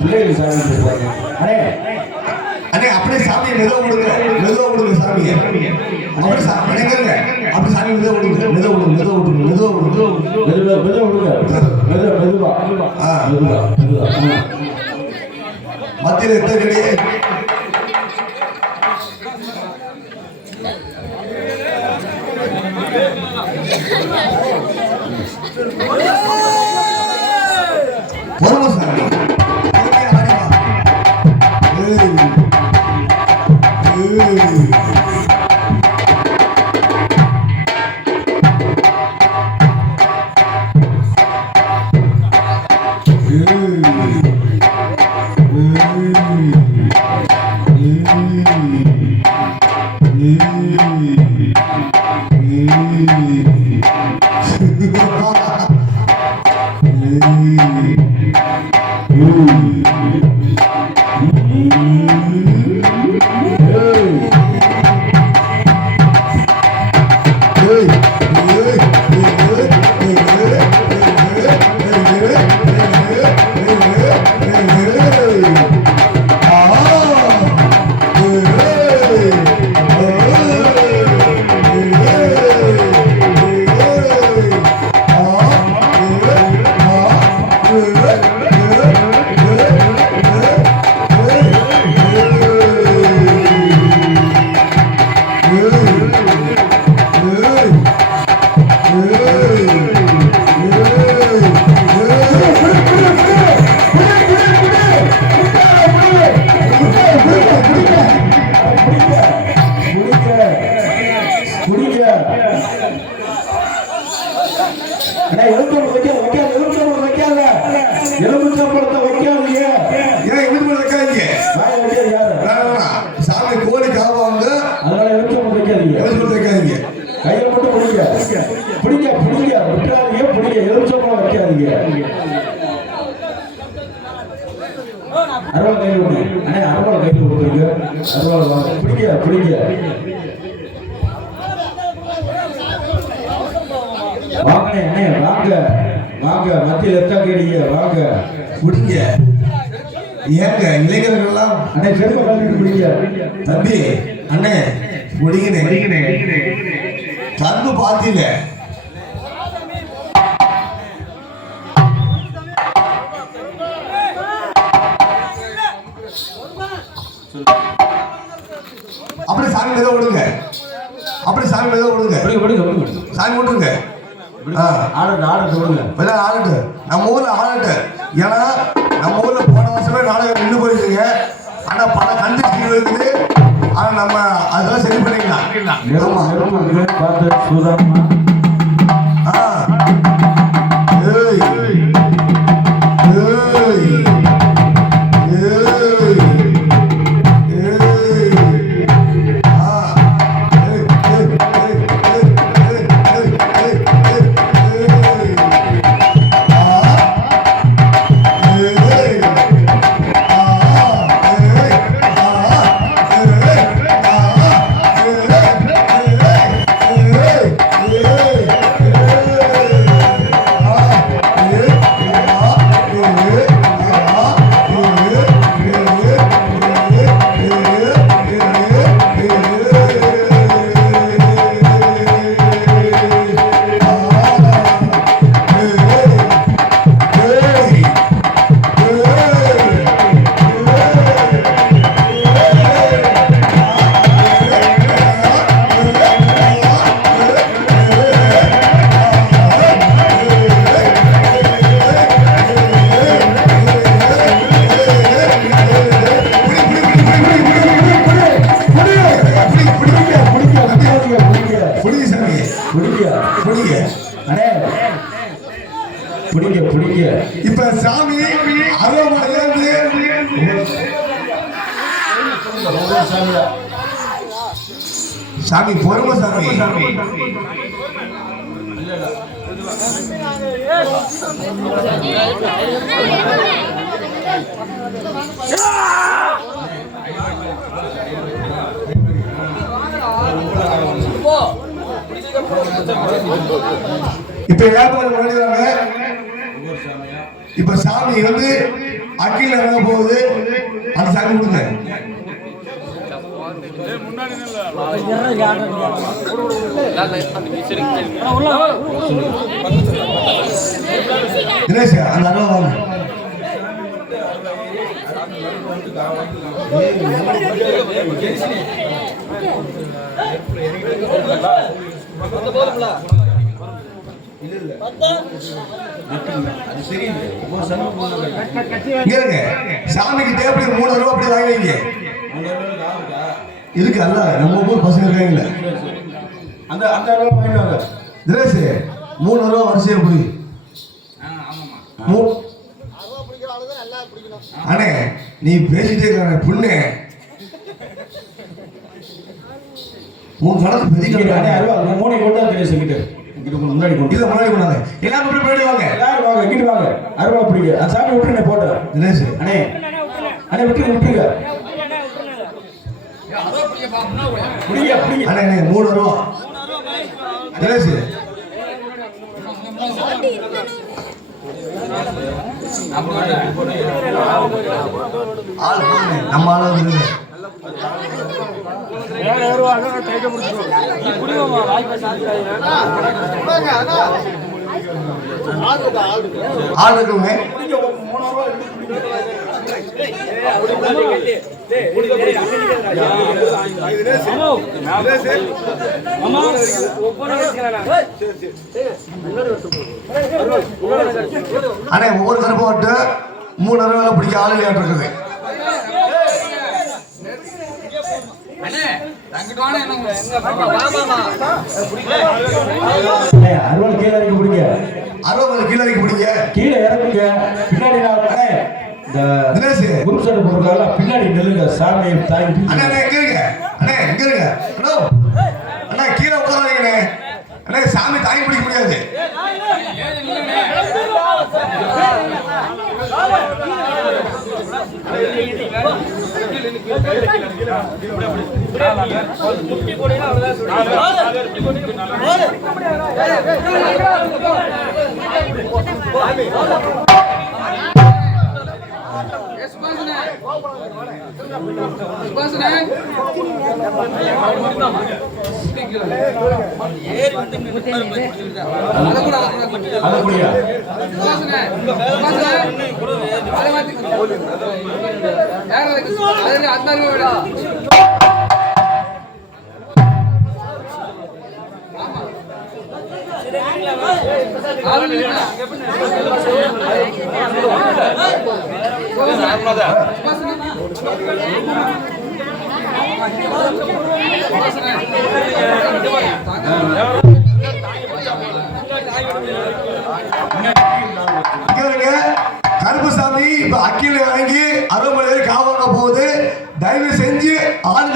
பிள்ளைகள் சாமி அப்படியே சாமியை மெதுவா மெதுவா விடுங்க சாமியை. அப்படி சாமி மெதுவா விடுங்க மெதுவா விடுங்க மெதுவா விடுங்க மெதுவா விடுங்க மெதுவா மெதுவா விடுங்க மெதுவா மெதுவா. ஆ. மெதுவா. மெதுவா. மத்தியில் எத்த குடிக்க வாங்கண்ணே அண்ணே வாங்க. வாங்க மத்தியில் எத்தா கேடிங்க வாங்க. குடிங்க. ஏங்க இளைஞர்கள்லாம் அண்ணே செருப்பு கழட்டிட்டு பிடிங்க தம்பி அண்ணே குடிங்கண்ணே. கண்ணு பாத்தில அப்படி சாமி மெதுவா விடுங்க அப்படி சாமி மெதுவா விடுங்க சாமி விட்டுருங்க ஆடட்டு ஆடட்டு விடுங்க. வெளில ஆடட்டு நம்ம ஊர்ல ஆடட்டு ஏன்னா நம்ம ஊர்ல போன வருஷமே நாடகம் நின்று போயிருக்குங்க. ஆனா பல கண்டிஷன் இருக்குது. ஆனா நம்ம அதெல்லாம் சரி பண்ணிக்கலாம். நெருப்பு ஆமா நெருப்பு இருக்கு. பார்த்து இப்ப எல்லாரும் முன்னாடி இப்ப சாமி வந்து அக்கில இறங்க போகுது. அந்த சாமி கொடுங்க. தினேஷ் அந்த அருவா வாங்க. இருங்க. சாமிக்கு டேபிள் மூணு ரூபா அப்படி வாங்கி வைங்க இருக்கு அல்ல நம்ம ஊர் பசங்க இருக்காங்கல்ல அந்த அந்த அருவா வாங்கிட்டு வாங்க தினேஷ் மூணு ரூபா வரிசையா மூ- அண்ணே நீ பேசிட்டே இருக்க புண்ணு. மூணு கணக்கு அந்த மூணை கொண்டு வந்து கொண்டு முன்னாடி கொண்டு இதை முன்னாடி பண்ணாங்க எல்லாரும் அப்படி முன்னாடி வாங்க. எல்லாரும் வாங்க இங்கிட்டு வாங்க. அருவா பிடிக்க அந்த சாமி விட்டுருங்க போட்டு தினேஷ். அண்ணே. அண்ணே விட்டுருங்க. விட்டுருங்க அண்ணே மூணு ரூபா தினேஷ். ஆள் போடுங்க. நம்ம ஆள் வந்து ஆள் இருக்குங்க அண்ணே ஒவ்வொரு தரப்பு விட்டு மூணு ரூபாய் பிடிக்க ஆள் இருக்குது அருவாள் கீழே இறக்கி பிடிங்க. அறுபது கீழே இறக்கி பிடிங்க. கீழே இறக்குங்க. பின்னாடி இந்த தினேஷ் குரு சட்டை போட்டிருக்காங்க பின்னாடி நில்லுங்க சாமியை தாங்கி அண்ணே அண்ணே எங்க இருங்க அண்ணே எங்க இருங்க ஹலோ அண்ணா கீழே உட்காராதீங்கண்ணே அண்ணே சாமி தாங்கி பிடிக்க முடியாது அதை அந்த கருப்புசாமி இப்ப அக்கில இறங்கி அருமலை காவாங்க போகுது. தயவு செஞ்சு ஆண்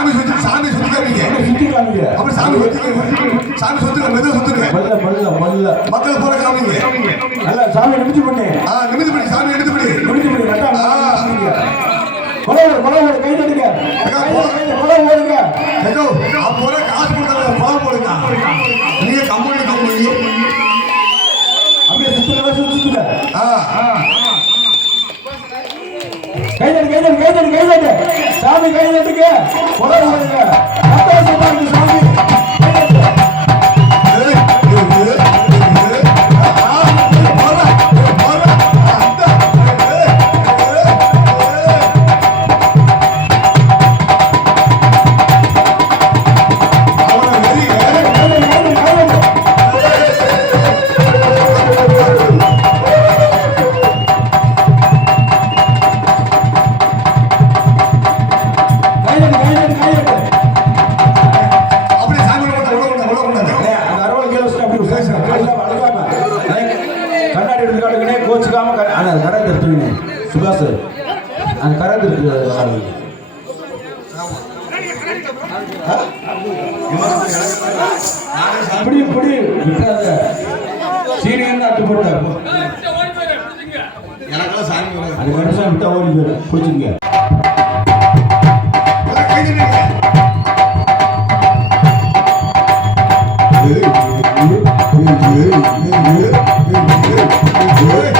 சாமி சுத்தி சாமி சுத்திக்காதீங்க. சுத்திக்காதீங்க. அப்ப சாமி சுத்திக்க சாமி சுத்துங்க மெதுவா சுத்துங்க மல்ல மல்ல மல்ல. மக்களை போற காமிங்க நல்ல சாமி நிமித்தி பண்ணு. ஆ நிமித்தி பண்ணி சாமி எடுத்து பண்ணி. நிமித்தி பண்ணி கரெக்டா கொலை கொலை கை தட்டுங்க. கைதட்டு கைதட்டு கைதட்டு கைதட்டு சாமி கைதட்டுக்கு சாமி. அந்த கரண்ட் இருக்கு அப்படி இப்படி விட்டாத சீனியர் அட்டு போட்டா எனக்கெல்லாம் சாமி அது மனுஷன் விட்டா ஓடி போயிடும் பிடிச்சிங்க Good.